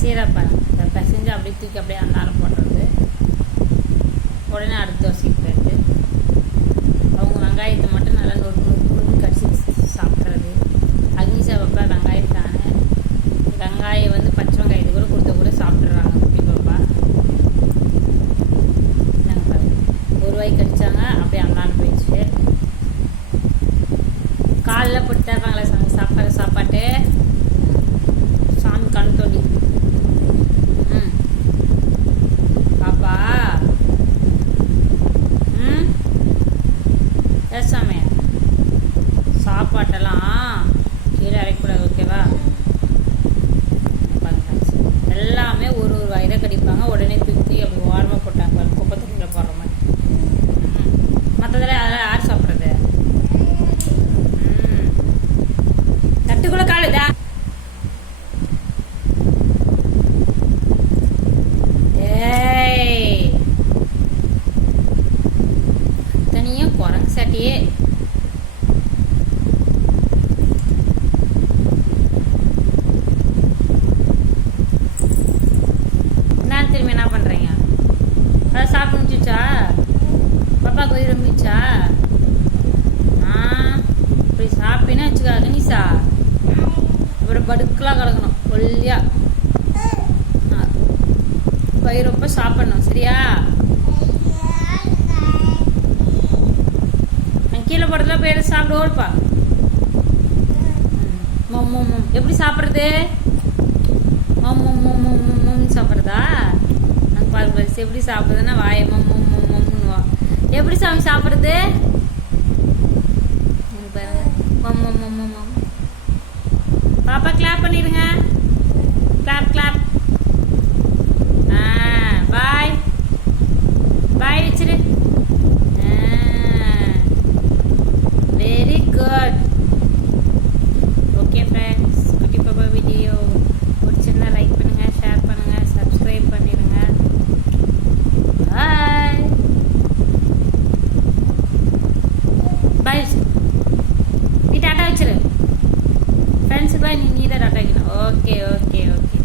பிசைகிறப்ப இந்த பிசைஞ்சு அப்படியே தூக்கி அப்படியே அன்னாரம் போடுறது உடனே அடுத்த தோசைக்கு போயிட்டு அவங்க வெங்காயத்தை மட்டும் நல்லா நொறுக்கு நொறுக்கு நொறுக்கு கடிச்சு சாப்பிட்றது. அக்னி பாப்பா வெங்காயம் தானே. வெங்காயம் வந்து பச்சை வெங்காயத்தை கூட கொடுத்த கூட சாப்பிட்றாங்க குட்டி பாப்பா. ஒரு வாய் கடிச்சாங்க அப்படியே அந்தாலும் போயிடுச்சு. காலைல போட்டு தருவாங்களே சாப்பாடு சாப்பாடு சாப்பாட்டெல்லாம் கீழே அரைக்கூடாது ஓகேவா? எல்லாமே ஒரு ஒரு வாய் தான் கடிப்பாங்க. உடனே தூக்கி அப்படி ஓரமாக போட்டாங்க பாருங்க. குப்பை தொட்டியில் போடுற மாதிரி. மற்றதெல்லாம் அதெல்லாம் யார் சாப்பிட்றது? ம். தட்டுக்குள்ள காலுதா ஏய். குரங்கு சாட்டியே. பாப்பா ஆ இப்படி சாப்பிட்டேன்னா வச்சுக்கா அகனிசா அப்புறம் படுக்கலாம் கிடக்கணும் ஒல்லியா. பயிரப்ப சாப்பிடணும் சரியா? கீழே போடுறதுல பயிர சாப்பிட ஓடுப்பா. எப்படி சாப்பிட்றது? மம் மம் மம் மம் சாப்பிட்றதா? நாங்கள் பாரு பரிசு எப்படி சாப்பிட்றதுன்னா வாயை மம் எப்படி சாமி சாப்பிட்றது? ബൈ നിന്നീത ഡോട്ട് ഓക്കെ ഓക്കെ ഓക്കെ.